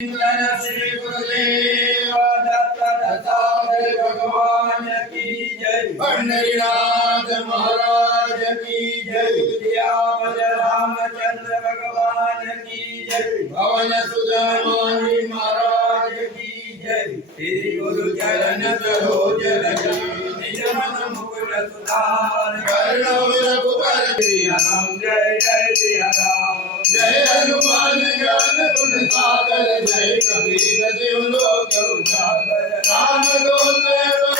श्री गुरुदेव दत्त दत्तात्रेय भगवान की जय। पंडरीनाथ महाराज की जय। सियावर रामचंद्र भगवान की जय। पवन सुत हनुमान महाराज की जय। श्री गुरु चरण सरोज रज निज मन मुकुर सुधार करुण रघुबर सिया राम। जय जय सिया राम। जय हनुमान ज्ञान गुण सागर। जय कबीर देव लोक उजागर। राम दूत तुम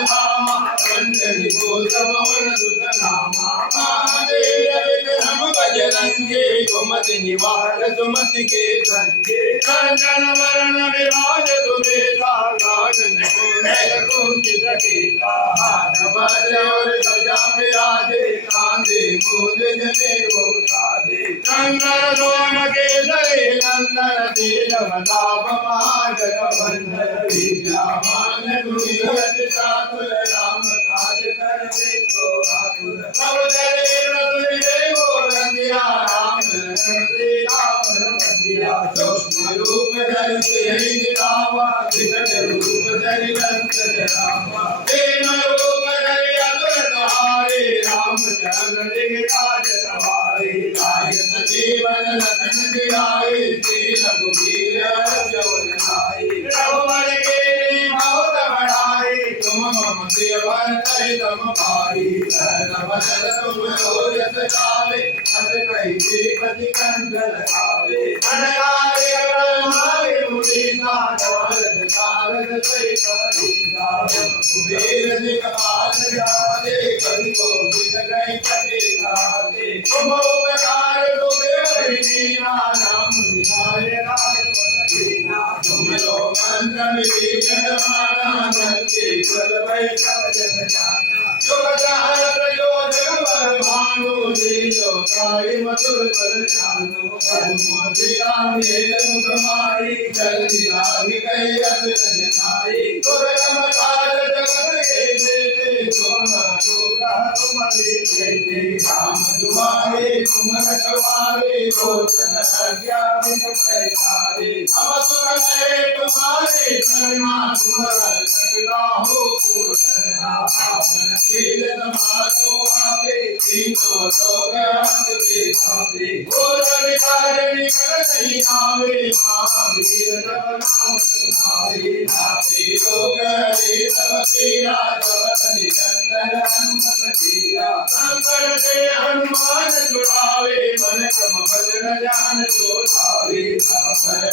धामा पंडरी बोल पवन सुत नामा। महावीर विक्रम बजरंगी कुमति निवार सुमति के संगे। कंचन वरण विराज सुबेसा कानन कुंडल कुंचित केसा। हाथ वज्र और ध्वजा विराजे कांधे मूल जनेऊ साजे। कंकर सोम केसरी नंदन तेज प्रताप महाजगवंदन। विद्यावान गुणियति चातुर राम काज करबे को आतुर। सब करे प्रभु देवो रंगिया राम लखन सीता मन बंधिया। सूक्ष्म रूप धरि सियहि दिखावा विकट रूप धरि लंक जरावा। दीन रूप धरि असुर सहारे रामचंद्र जी काज सवारे। लाय सजीवन लखन जियाए श्री रघुवीर जवन आए। रघुवर के बहुत बढ़ाए तुम मम प्रिय भरतहि तम भाई। सहज वदन तुम रोजस गावे अस कहि श्रीपति कंठ लगावे। अनकार्य ब्रह्मादि मुनीसा नारद सारद सहित हरीसा। कुबेर दिक्पाल जाते कवि कोविद कहि कटे गाते। तुम उपकार तुमे दीना नाम निधाय राजपद दीना। तुम लो मंत्र विभीषण माना नंगे कुल वैष्णव जन जाना। जुग सहस्र प्रयोजन बर भानु लीलो ताहि मधुर फल जानो। मोहि राम मेल मुख माहि जल्दी लाहि गए असुर जनाई। दुर्गम काज जगत के जेते तुम दुर्गा तुम लेते। राम दुआरे तुम रखवारे रोशन आज्ञा बिन पैसारे। अब सुख है तुम्हारे करना तुम सकला हो पूरना। पावन शील तुम्हारो आपे तीनों लोक आपके भावे। घोर विकार निकट नहीं आवे महावीर जब नाम तुम्हारे। नाथे रोग हरे सब पीरा जपत निरंतर हनुमत धीरा। शंकर से हनुमान छुड़ावे मन क्रम भजन ध्यान जो लावे। सब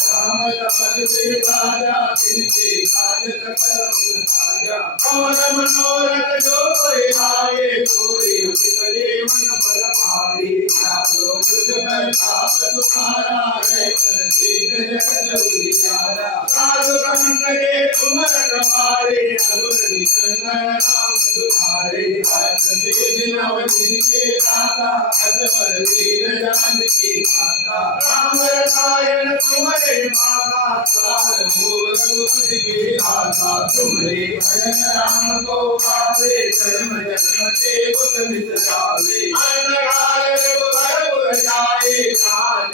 काम तपन सिर राजा तिनके काज सकल तुम साजा। पवन मनोरथ जो कोई लाए सोई उचित जीवन फल पाए। त्यागो युग में ताप तुम्हारा है पर सिद्ध जगत उजियारा। साधु संत के तुम रखवारे असुर निकंदन राम दुलारे। हर्ष सिद्धि नव निधि के दाता असवर दीन जानकी माता। राम रसायन तुम्हारे माता सार मूल रघुपति के दाता। तुम्हारे भजन राम को पावे जन्म जन्म के दुख मिट जावे। अंधकार रघुबर पुर जाए कान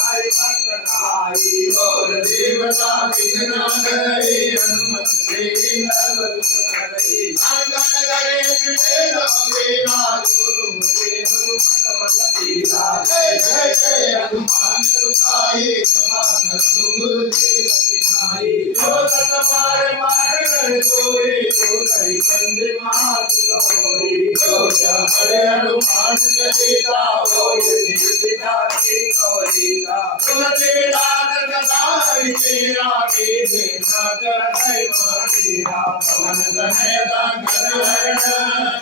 हरि भक्त कहाई। और देवता विघ्न करे हनुमत से सर्व दुख हरे। अंगन करे पिटे लंकेरा जो तुमके हनुमत बल दीरा। जय जय जय हनुमान गोसाई कृपा करो गुरुदेव की नाई। जो सत पार मार कर सोई जो करि बंदे महासुख होई। जो बड़े हनुमान चलीसा होई पिता की कवलीसा। तुलसीदास सदा हरिचेरा कीजे नाथ हरि मानीरा। पवन तनया कर हरण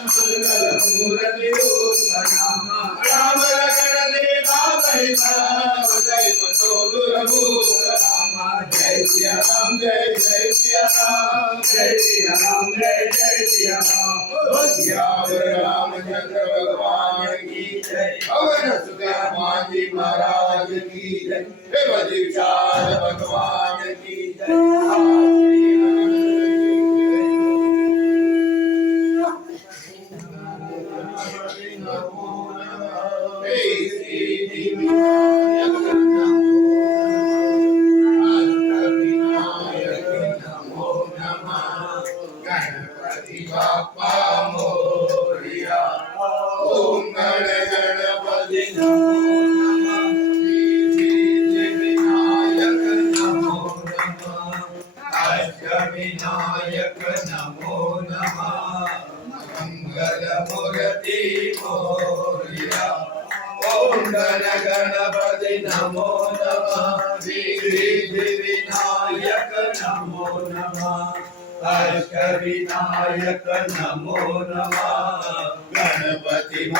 मंगल मूर्ति रूप नामा। राम लखन सीता सहित जय बसो दुर्भूष रामा। जय सिया राम जय जय सिया राम। जय सिया राम जय जय सिया राम। सियावर रामचंद्र भगवान की जय। पवन सुत हनुमान जी महाराज की जय। हे विचार भगवान की जय। विनायक नमो नमः मंगल मूर्ति मोरया ओम गण गणपति नमो नमः सिद्धि विनायक नमो नमः अष्ट विनायक नमो नमः गणपति